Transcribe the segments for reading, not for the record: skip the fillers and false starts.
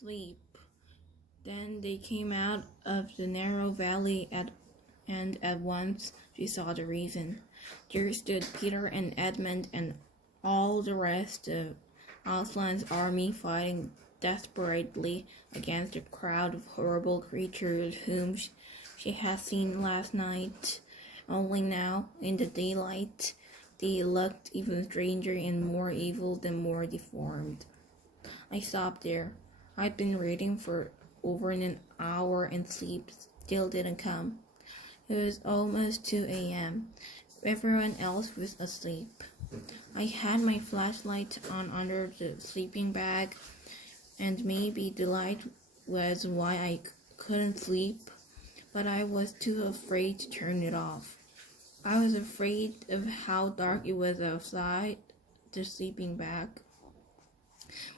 sleep. Then they came out of the narrow valley and at once she saw the reason. There stood Peter and Edmund and all the rest of Aslan's army fighting desperately against a crowd of horrible creatures whom she had seen last night. Only now, in the daylight, they looked even stranger and more evil than more deformed. I stopped there. I'd been reading for over an hour and sleep still didn't come. It was almost 2 a.m. Everyone else was asleep. I had my flashlight on under the sleeping bag, and maybe the light was why I couldn't sleep, but I was too afraid to turn it off. I was afraid of how dark it was outside the sleeping bag.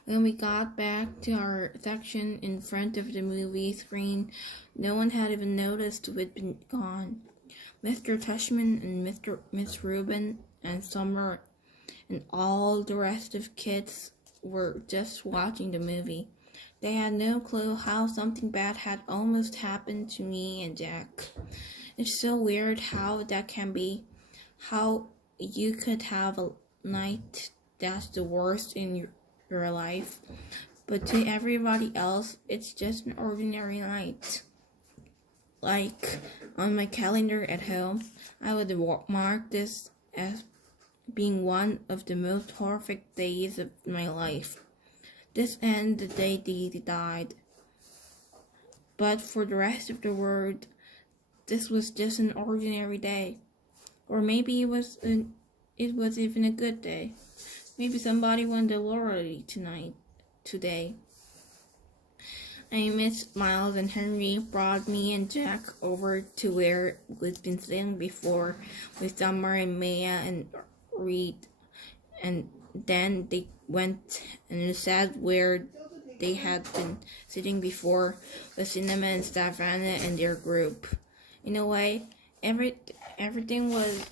When we got back to our section in front of the movie screen, no one had even noticed we'd been gone. Mr. Tushman and Miss Rubin and Summer and all the rest of kids were just watching the movie. They had no clue how something bad had almost happened to me and Jack. It's so weird how that can be. How you could have a night that's the worst in your life, but to everybody else, it's just an ordinary night. Like, on my calendar at home, I would mark this as being one of the most horrific days of my life. This and the day Dee died. But for the rest of the world, this was just an ordinary day. Or maybe it was even a good day. Maybe somebody won the lottery today. Miss Miles and Henry brought me and Jack over to where we'd been sitting before with Summer and Maya and Reed. And then they went and sat where they had been sitting before with Cinema and Savannah and their group. In a way, everything was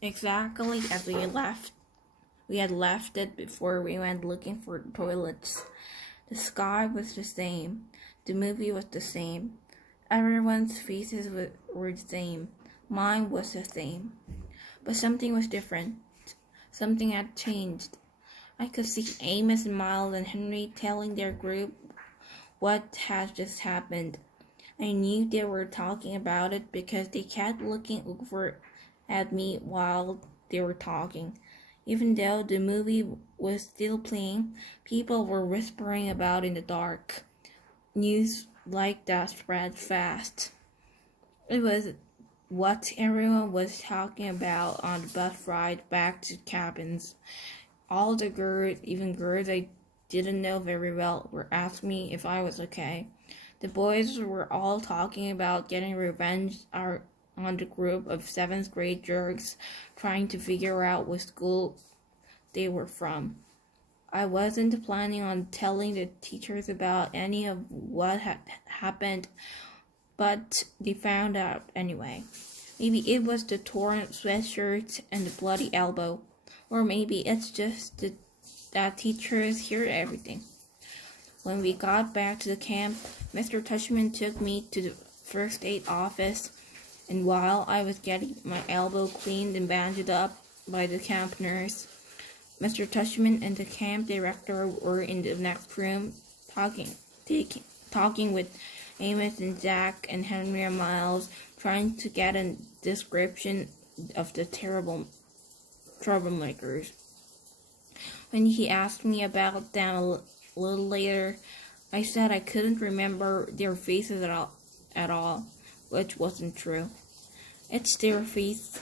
exactly as we had left it before we went looking for toilets. The sky was the same. The movie was the same. Everyone's faces were the same. Mine was the same. But something was different. Something had changed. I could see Amos and Miles and Henry telling their group what had just happened. I knew they were talking about it because they kept looking over at me while they were talking. Even though the movie was still playing, people were whispering about in the dark. News like that spread fast. It was what everyone was talking about on the bus ride back to cabins. All the girls, even girls I didn't know very well, were asking me if I was okay. The boys were all talking about getting revenge on the group of 7th grade jerks trying to figure out what school they were from. I wasn't planning on telling the teachers about any of what had happened, but they found out anyway. Maybe it was the torn sweatshirt and the bloody elbow, or maybe it's just that teachers hear everything. When we got back to the camp, Mr. Tushman took me to the first aid office, and while I was getting my elbow cleaned and bandaged up by the camp nurse, Mr. Tushman and the camp director were in the next room talking with Amos and Jack and Henry and Miles, trying to get a description of the terrible troublemakers. When he asked me about them a little later, I said I couldn't remember their faces at all, which wasn't true. It's their faces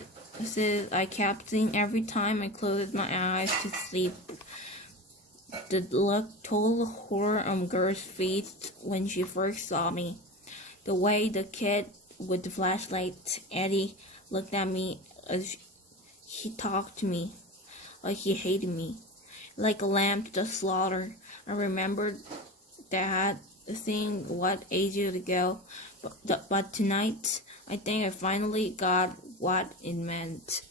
I kept seeing every time I closed my eyes to sleep. The look told the horror on Ger's face when she first saw me. The way the kid with the flashlight, Eddie, looked at me as he talked to me, like he hated me, like a lamb to the slaughter. I remembered that thing ages ago, but tonight I think I finally got what it meant.